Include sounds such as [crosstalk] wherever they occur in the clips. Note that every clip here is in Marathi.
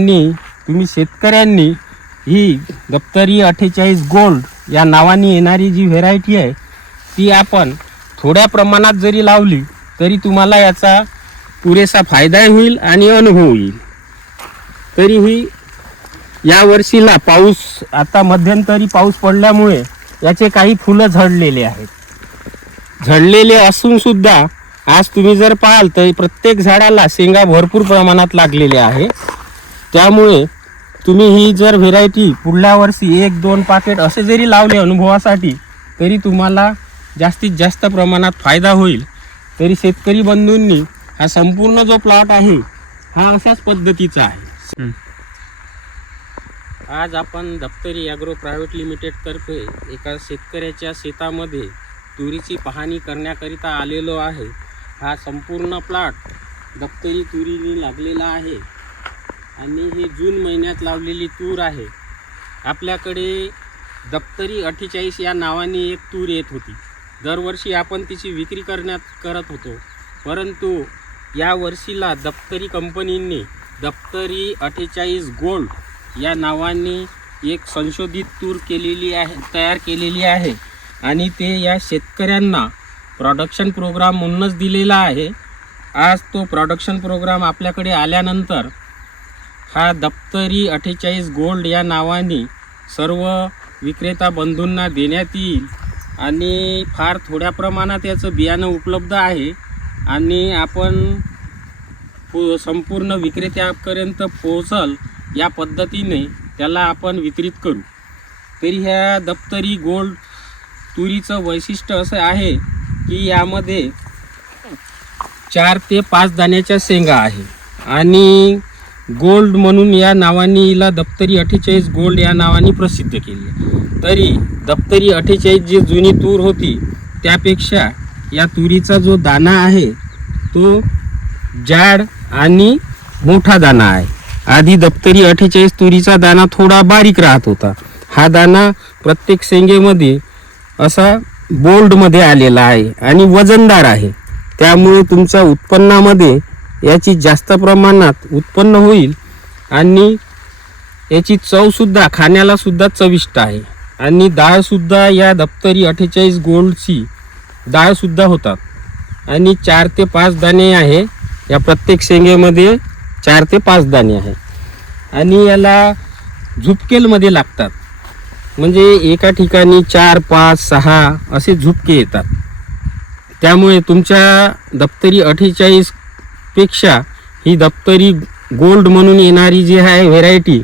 आणि तुम्ही शेतकऱ्यांनी ही दप्तरी अठ्ठेचाळीस गोल्ड या नावाने येणारी जी व्हेरायटी आहे ती आपण थोड्या प्रमाणात जरी लावली तरी तुम्हाला याचा पुरेसा फायदाही होईल आणि अनुभव येईल तरीही या वर्षीला पाऊस आता मध्यंतरी पाऊस पडल्यामुळे याचे काही फुलं झडलेले आहेत. झडलेले असून सुद्धा आज तुम्ही जर पाहाल तर प्रत्येक झाडाला शेंगा भरपूर प्रमाणात लागलेल्या आहे त्यामुळे तुम्ही ही जर व्हेरायटी पुढल्या वर्षी एक दोन पाकेट असे जरी लावले अनुभवासाठी तरी तुम्हाला जास्तीत जास्त प्रमाणात फायदा होईल. तरी शेतकरी बंधूंनी हा संपूर्ण जो प्लॉट आहे हा अशाच पद्धतीचा आहे. आज आपण दप्तरी ॲग्रो प्रायव्हेट लिमिटेडतर्फे एका शेतकऱ्याच्या शेतामध्ये तुरीची पाहणी करण्याकरिता आलेलो आहे. हा संपूर्ण प्लॉट दप्तरी तुरीने लागलेला आहे. आणि ही जून महिन्यात लावलेली तूर आहे. आपल्याकडे दप्तरी अठ्ठेचाळीस या नावाने एक तूर येत होती. दरवर्षी आपण तिची विक्री करण्यात करत होतो. परंतु या वर्षीला दप्तरी कंपनीने दप्तरी अठ्ठेचाळीस गोल्ड या नावाने एक संशोधित तूर केलेली आहे तयार केलेली आहे. आणि ते या शेतकऱ्यांना प्रॉडक्शन प्रोग्राम म्हणूनच दिलेला आहे. आज तो प्रॉडक्शन प्रोग्राम आपल्याकडे आल्यानंतर हा दप्तरी अठ्ठेचाळीस गोल्ड या नावाने सर्व विक्रेता बंधूंना देण्यात येईल आणि फार थोड्या प्रमाणात याचं बियाणं उपलब्ध आहे. आणि आपण पो संपूर्ण विक्रेत्यापर्यंत पोहोचल या पद्धतीने त्याला आपण वितरित करू. तरी ह्या दप्तरी गोल्ड तुरीचं वैशिष्ट्य असं आहे की यामध्ये चार ते पाच दाण्याच्या शेंगा आहे. आणि गोल्ड म्हणून या नावाने हिला दप्तरी अठ्ठेचाळीस गोल्ड या नावाने प्रसिद्ध केली. तरी दप्तरी अठ्ठेचाळीस जी जुनी तूर होती त्यापेक्षा या तुरीचा जो दाना आहे तो जाड आणि मोठा दाना आहे. आधी दप्तरी अठ्ठेचाळीस तुरीचा दाना थोडा बारीक राहत होता. हा दाना प्रत्येक शेंगेमध्ये असा बोल्डमध्ये आलेला आहे आणि वजनदार आहे. त्यामुळे तुमच्या उत्पन्नामध्ये याची जास्त प्रमाणात उत्पन्न होईल आणि याची चवसुद्धा खाण्यालासुद्धा चविष्ट आहे. आणि डाळसुद्धा या दप्तरी अठ्ठेचाळीस गोल्डची डाळसुद्धा होतात. आणि चार ते पाच दाणे आहे. या प्रत्येक शेंगेमध्ये चार ते पाच दाणे आहे. आणि याला झुपकेलमध्ये लागतात. म्हणजे एका ठिकाणी चार पाच सहा असे झुपके येतात. त्यामुळे तुमच्या दप्तरी अठ्ठेचाळीस पेक्षा ही दप्तरी गोल्ड म्हणून येणारी जी आहे व्हेरायटी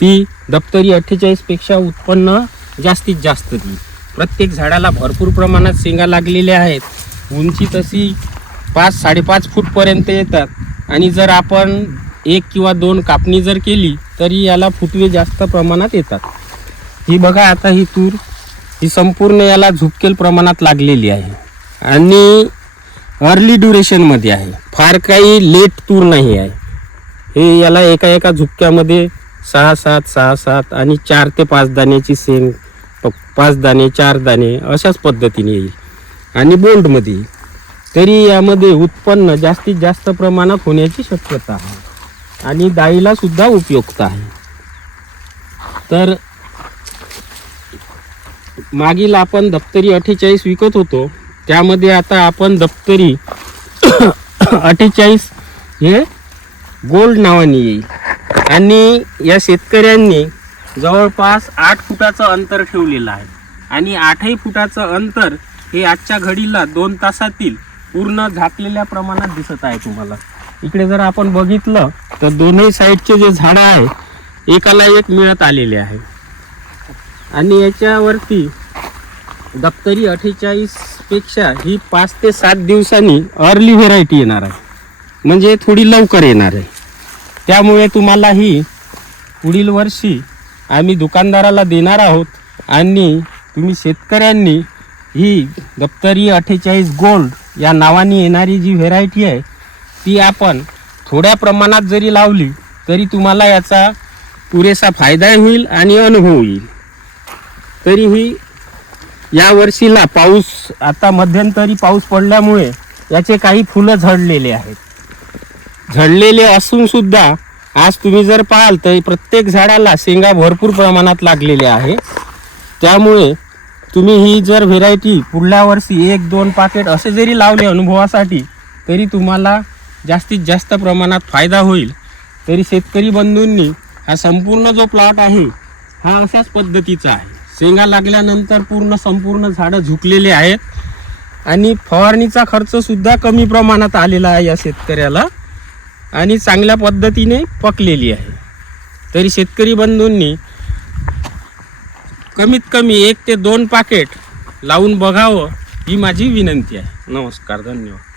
ती दप्तरी अठ्ठेचाळीसपेक्षा उत्पन्न जास्तीत जास्त ती प्रत्येक झाडाला भरपूर प्रमाणात शेंगा लागलेल्या आहेत. उंची तशी पाच साडेपाच फूटपर्यंत येतात. आणि जर आपण एक किंवा दोन कापणी जर केली तरी याला फुटवे जास्त प्रमाणात येतात. ही बघा आता ही तूर ही संपूर्ण याला झुपकेल प्रमाणात लागलेली आहे. आणि अर्ली ड्युरेशनमध्ये आहे. फार काही लेट तूर नाही आहे. हे याला एका एका झुपक्यामध्ये सहा सात सहा सात आणि चार ते पाच दाण्याची सेम पाच दाणे चार दाणे अशाच पद्धतीने येईल. आणि बोल्डमध्ये तरी यामध्ये उत्पन्न जास्तीत जास्त प्रमाणात होण्याची शक्यता आहे. आणि डाळीला सुद्धा उपयुक्त आहे. तर मागील आपण दप्तरी अठ्ठेचाळीस विकत होतो. त्यामध्ये आता आपण दप्तरी [coughs] अठ्ठेचाळीस हे गोल्ड नावाने येईल. आणि या शेतकऱ्यांनी जवळपास आठ फुटाचं अंतर ठेवलेलं आहे. आणि आठही फुटाचं अंतर हे आजच्या घडीला दोन तासातील पूर्ण झाकलेल्या प्रमाणात दिसत आहे तुम्हाला. इकडे जर आपण बघितलं तर दोन्ही साईडचे जे झाडं आहे एकाला एक मिळत आलेले आहे. आणि याच्यावरती दप्तरी अठ्ठेचाळीसपेक्षा ही पाच ते सात दिवसांनी अर्ली व्हेरायटी येणार आहे. म्हणजे थोडी लवकर येणार आहे. त्यामुळे तुम्हाला ही पुढील वर्षी आम्ही दुकानदाराला देणार आहोत आणि तुम्ही शेतकऱ्यांनी ही दप्तरी अठ्ठेचाळीस गोल्ड या नावाने येणारी जी व्हेरायटी आहे ती आपण थोड्या प्रमाणात जरी लावली तरी तुम्हाला याचा पुरेसा फायदाही होईल आणि अनुभव येईल तरीही या वर्षीला पाऊस आता मध्यंतरी पाऊस पडल्यामुळे याचे काही फुलं झडलेले आहेत. झडलेले असून सुद्धा आज तुम्ही जर पाहाल तर प्रत्येक झाडाला शेंगा भरपूर प्रमाणात लागलेल्या आहे त्यामुळे तुम्ही ही जर व्हेरायटी पुढल्या वर्षी एक दोन पाकेट असे जरी लावले अनुभवासाठी तरी तुम्हाला जास्तीत जास्त प्रमाणात फायदा होईल. तरी शेतकरी बंधूंनी हा संपूर्ण जो प्लॉट आहे हा अशाच पद्धतीचा आहे. शेंगा लागल्यानंतर पूर्ण संपूर्ण झाडं झुकलेले आहेत. आणि फवारणीचा खर्च सुद्धा कमी प्रमाणात आलेला आहे या शेतकऱ्याला. आणि चांगल्या पद्धतीने पकलेली आहे. तरी शेतकरी बंधूंनी कमीत कमी एक ते दोन पाकेट लावून बघावं ही माझी विनंती आहे. नमस्कार धन्यवाद.